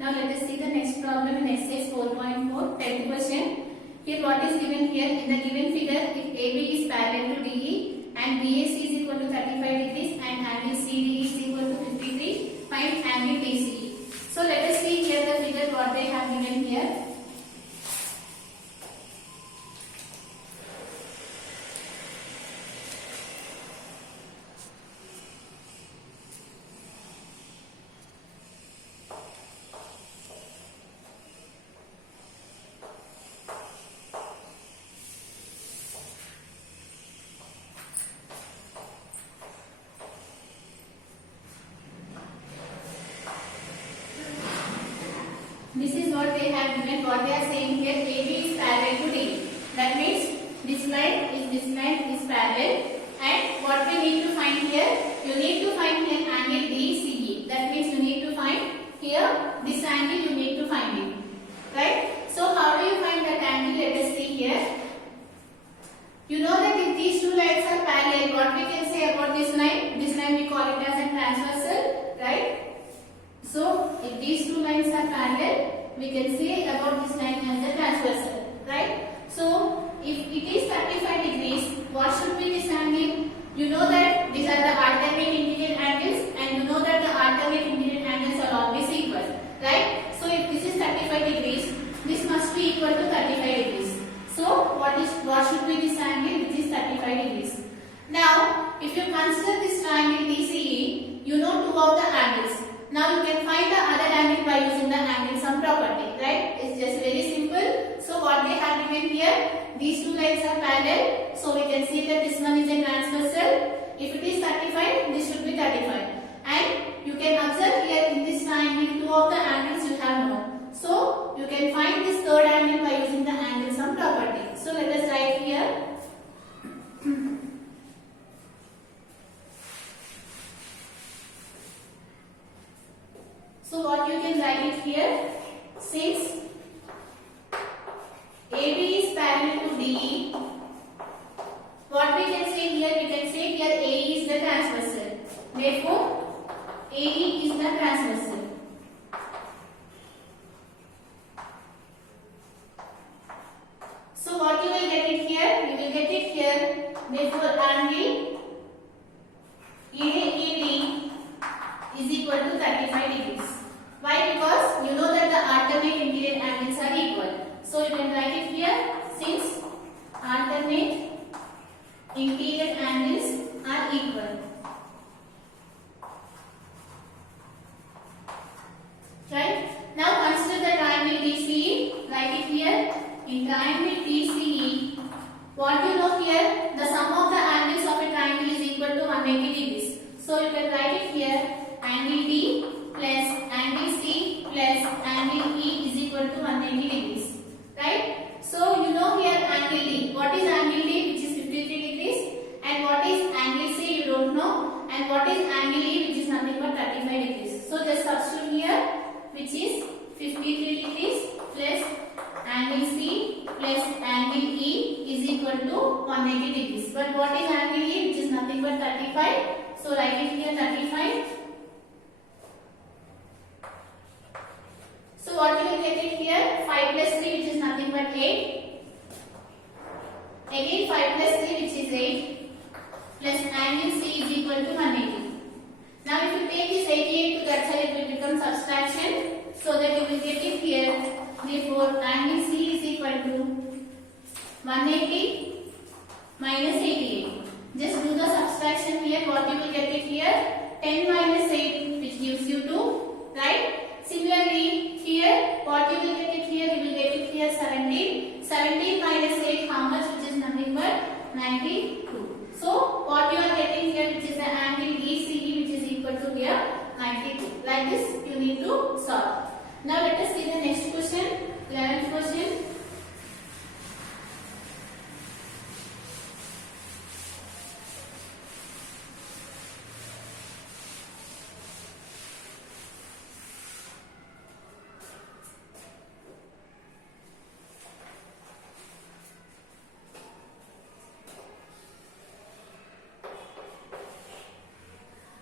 Now let us see the next problem in exercise 4.4, 10th question. Here what is given here? In the given figure, if AB is parallel to DE and BAC is equal to 35 degrees and angle CDE is equal to 53, find angle DCE. So let us see here the figure what they have given here. This is what they have given. What they are saying here, AB is parallel to D. That means this line is parallel. And what we need to find here, you need to find here angle DCE. That means you need to find here this angle. You need to find it, right? So how do you find that angle? Let us see here. You know that if these two lines are parallel, what we can say about this line? This line we call it as a transversal, right? So, if these two lines are parallel, we can say about this line as a transversal, right? So, if it is 35 degrees, what should be this angle? You know that these are the alternate inclined angles and you know that the alternate inclined angles are always equal, right? So, if this is 35 degrees, this must be equal to 35 degrees. So, what should be this angle which is 35 degrees? Now, if you consider this triangle DCE, you know two of the angles. Now you can find the other angle by using the angle sum property, right? It's just very simple. So what they have given here, these two lines are parallel. So we can see that this one is a transversal. If it is 35, this should be 35. And you can observe here in this triangle, two of the angles you have known. So you can find this third angle by using the angle sum property. So let us write here. So what you can write it here, since AB is parallel to DE, what we can say here, we can say here AE is the transversal. Therefore, AE is the transversal. So what you will get it here, you will get it here, therefore angle AAD is equal to 35 degrees. Why? Because you know that the alternate inclined angles are equal. So you can write it here, since alternate inclined angles are equal. Right? Now consider the triangle DCE. Write it here. In triangle DCE, what you know here, the sum of the angles of a triangle is equal to 180 degrees. So you can write it here, angle D plus angle C plus angle E is equal to 180 degrees, right? So you know here angle D. What is angle D, which is 53 degrees, and what is angle C, you don't know, and what is angle E, which is nothing but 35 degrees. So just substitute here, which is 53 degrees plus angle C plus angle E is equal to 180 degrees. But what is angle E, which is nothing but 35? So write it here 35. So what you will get it here, 5 plus 3, which is nothing but 8. Again 5 plus 3, which is 8, plus angle C is equal to 180. Now if you take this 88 to that side, it will become subtraction. So that you will get it here. Therefore angle C is equal to 180 minus 88. Just do the subtraction here. What you will get it here, 10 minus 8, which gives you 2, right? Similarly, here, what you will get it here, you will get it here 17. 17 minus 8, how much? Which is nothing but 92. So, what you are getting here, which is the angle DCE, which is equal to here 92. Like this, you need to solve. Now, let us see the next question, 11th question.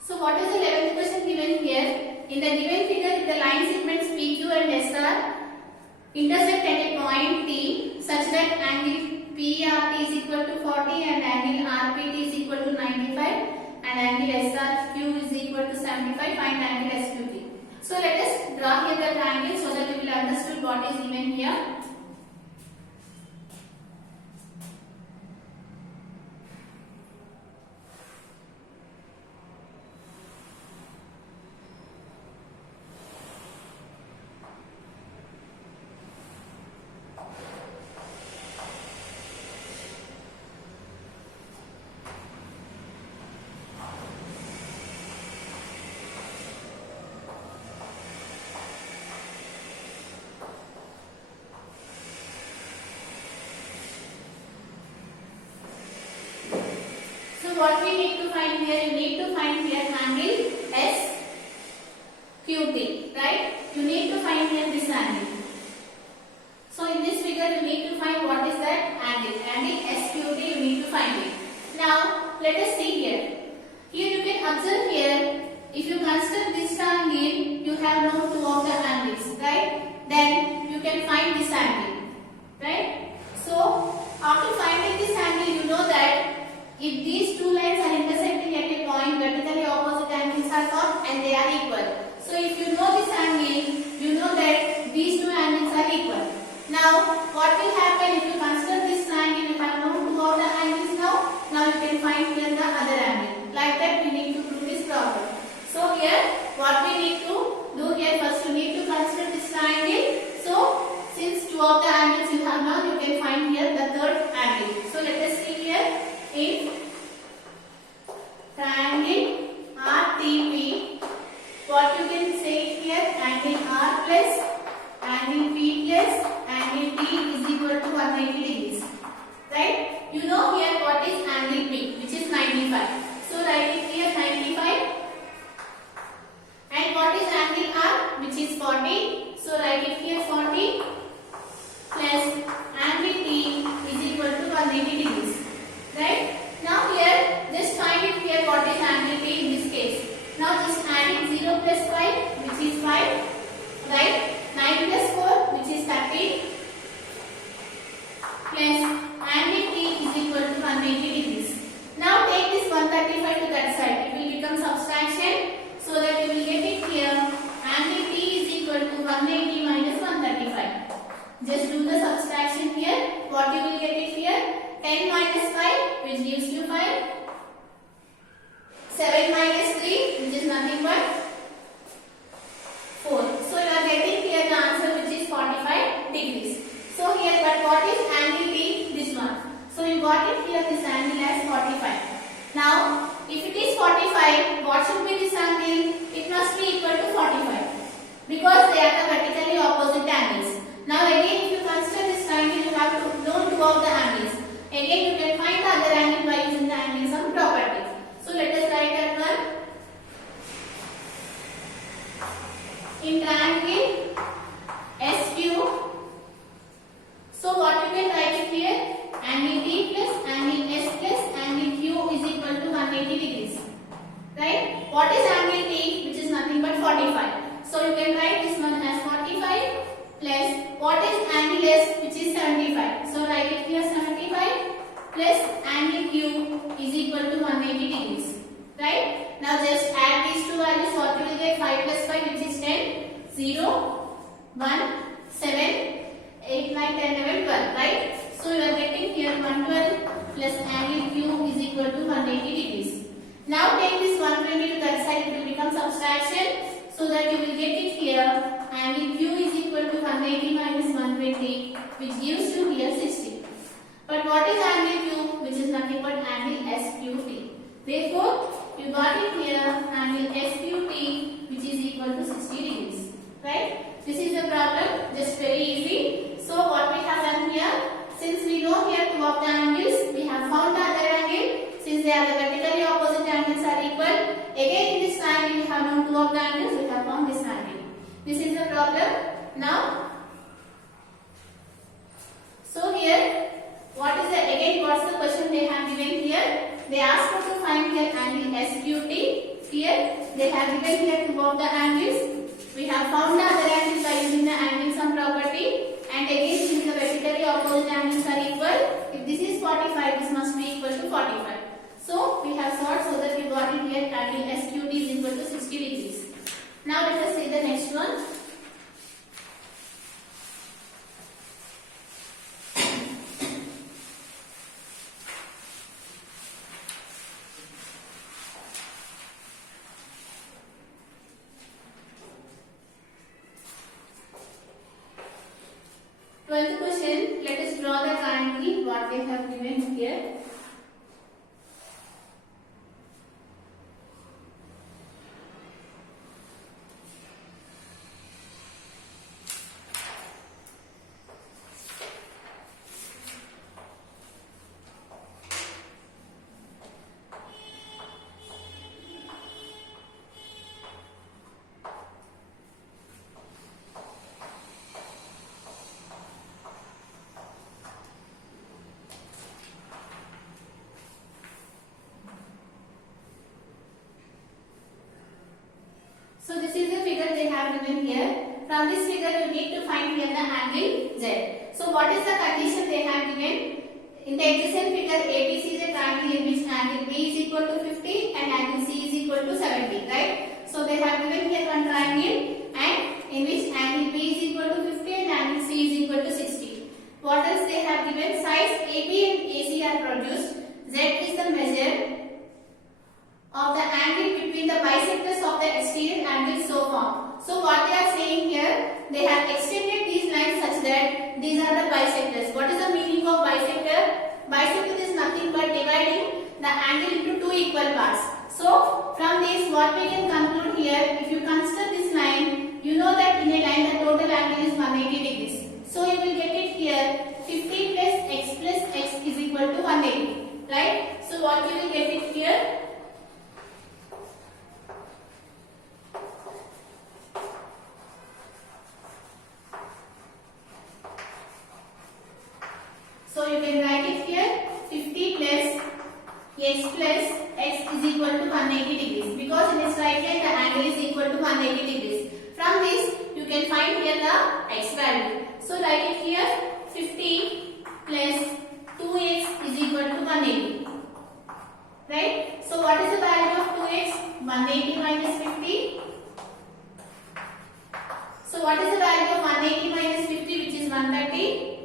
So what is the 11th question given here? In the given figure, if the line segments PQ intersect at a point T such that angle PRT is equal to 40 and angle RPT is equal to 95 and angle SRQ is equal to 75. Find angle SQT. So let us draw here the triangle so that we will understand what is given here. What we need to find here, you need to find here angle SQT, right? You need to find here this angle. So in this figure you need to find what is that angle. Angle SQT you need to find it. Now let us see here. Here you can observe here, if you consider this triangle, you have known two of the angles, right? Then you can find this angle, right? So after finding this angle, you know that if these two lines are intersecting at a point, vertically opposite angles are formed and they are equal. So if you know this angle, you know that these two angles are equal. Now what will happen if you consider this triangle? You have known two of the angles now. Now you can find here the other angle. Like that we need to prove this problem. So here what we need to do here, first you need to consider this triangle. So since two of the angles you have known, you can find here the third angle. So let us see here. If triangle RTP, what you can say here, angle R plus angle P plus angle T is equal to 180 degrees, right? You know here what is angle P, which is 95. So write it here 95. And what is angle R, which is 40. So write it here 40 plus angle T is equal to 180 degrees. Right? Now here, just find it here what is angle T in this case. Now just add it 0 plus 5, which is 5. Right? 9 plus 4, which is 30. Plus angle T is equal to 180 degrees. Now take this 135 to that side. It will become subtraction. So that you will get it here. Angle T is equal to 180 minus 135. Just do the subtraction here. What you will get it here? 10 minus 5, which gives you 5. 7 minus 3, which is nothing but 4. So you are getting here the answer, which is 45 degrees. So here, but what is angle T? This one. So you got it here, this angle as 45. Now, if it is 45, what should be this angle? It must be equal to 45. Because they are the vertically opposite angles. Now again, if you consider this triangle, you have to know two of the angles. Again, you can find the other angle by using the angle sum property. So let us write that one. In triangle SQ, so what you can write it here? Angle T plus angle S plus angle Q is equal to 180 degrees. Right? What is angle T? Which is nothing but 45. So you can write this one as 45 plus what is angle S, which is 75. So write it here 75 plus angle Q is equal to 180 degrees. Right? Now just add these two values. What you will get? 5 plus 5, which is 10. 0, 1, 7, 8, 9, 10, 11, 12. Right? So you are getting here 112 plus angle Q is equal to 180 degrees. Now take this 120 to that side. It will become subtraction. So that you will get it here. Angle Q is equal to 180 minus 120, which gives you here 60. But what is angle Q? Which is nothing but angle SQT. Therefore, you got it here, angle SQT, which is equal to 60 degrees. Right? This is the problem, just very easy. So what we have done here, since we know here two of the angles, we have found the other angle. Since they are the vertically opposite angles are equal, again in this triangle we have known two of the angles, we have found this angle. This is the problem. Now, so here, what is the, again what's the question they have given here? They asked us to find here angle SQT. Here, they have given here two of the angles. We have found the other angle by using the angle sum property. next one. Twelfth question. Let us draw the triangle what they have given here. So this is the figure they have given here. From this figure you need to find here the angle Z. So what is the condition they have given? In the adjacent figure ABC is a triangle in which angle B is equal to 50 and angle C is equal to 70, right? So they have given here one triangle and in which angle B is equal to 50 and angle C is equal to 60. What else they have given? Sides AB and AC are produced. Z is the measure of the angle between the bisectors of the exterior angles so formed. So what they are saying here, they have extended these lines such that these are the bisectors. What is the meaning of bisector? Bisector is nothing but dividing the angle into two equal parts. So from this what we can conclude here, if you consider this line, you know that in a line the total angle is 180 degrees. So you will get it here 50 plus x is equal to 180, right? So what you will get it here? So you can write it here 50 plus x is equal to 180 degrees because in its right hand the angle is equal to 180 degrees. From this you can find here the x value. So write it here 50 plus 2x is equal to 180. Right? So what is the value of 2x? 180 minus 50. So what is the value of 180 minus 50 which is 130?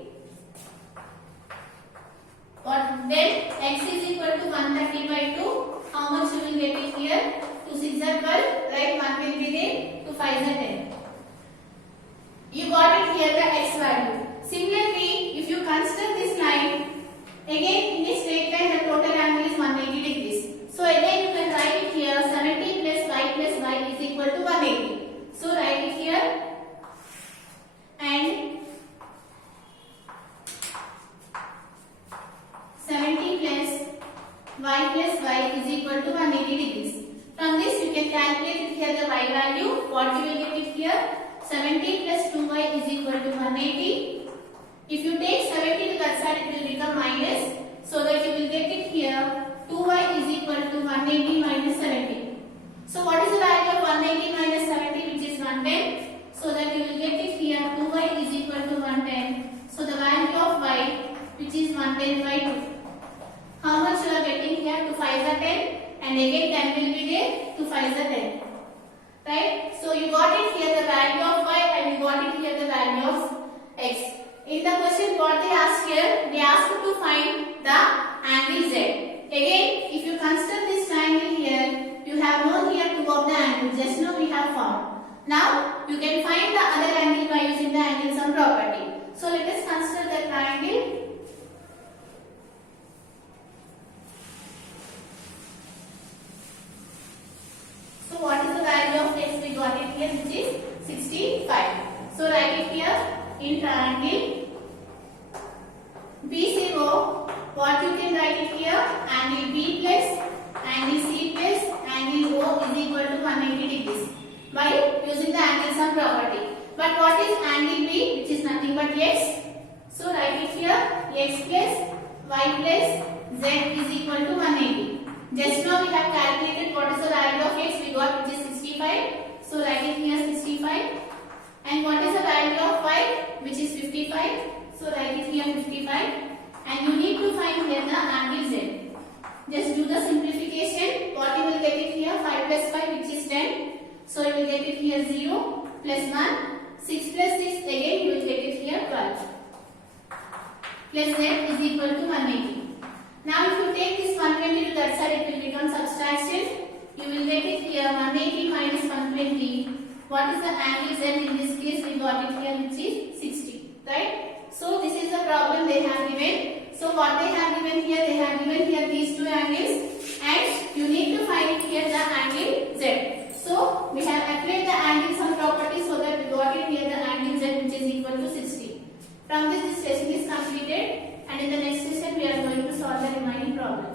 What then x is equal to 130 by 2. How much you will get it here? 2 6 are 12, right? 1 will be there, 2 5 are 10. You got it here the x value. Similarly, if you consider this line, again in a straight line the total angle is 180 degrees. So again you can write it here 70 plus y is equal to 180. So write it here and 70 plus y is equal to 180 degrees. From this you can calculate here the y value. What you will get it here? 70 plus 2y is equal to 180. If you take 70 to that side it will become minus. So that you will get it here 2y is equal to 180 minus 70. So what is the value of 180 minus 70 which is 110? So that you will get it here 2y is equal to 110. So the value of y which is 110 by 2. How much you are getting here? 2 5 are 10 and again 10 will be there, 2 5 are 10. Right? So you got it here the value of y and you got it here the value of x. In the question what they asked here, they asked to find the angle z. Again, if you consider this triangle here, you have known here two of the angles. Just now we have found. Now you can find the other angle by using the angle sum property. So let us consider the triangle. So what is the value of x? We got it here which is 65. So write it here in triangle BCO. What you can write it here? Angle B plus angle C plus angle O is equal to 180 degrees by using the angle sum property. But what is angle B which is nothing but x? So write it here x plus y plus z is equal to 180. Just now we have calculated what is the value of x, we got which is 65. So write it here 65. And what is the value of y which is 55. So write it here 55. And you need to find here the angle z. Just do the simplification. What you will get it here 5 plus 5 which is 10. So you will get it here 0. plus 1. 6 plus 6 again you will get it here 12. Plus z is equal to 180. Now if you take this 120 to that side, it will become subtraction. You will get it here 180 minus 120. What is the angle z? In this case we got it here which is 60. Right? So this is the problem they have given. So what they have given here? They have given here these two angles and you need to find it here the angle z. So we have applied the angle sum property so that we got it here the angle z which is equal to 60. From this session is completed and in the next session we are going to solve the remaining problem.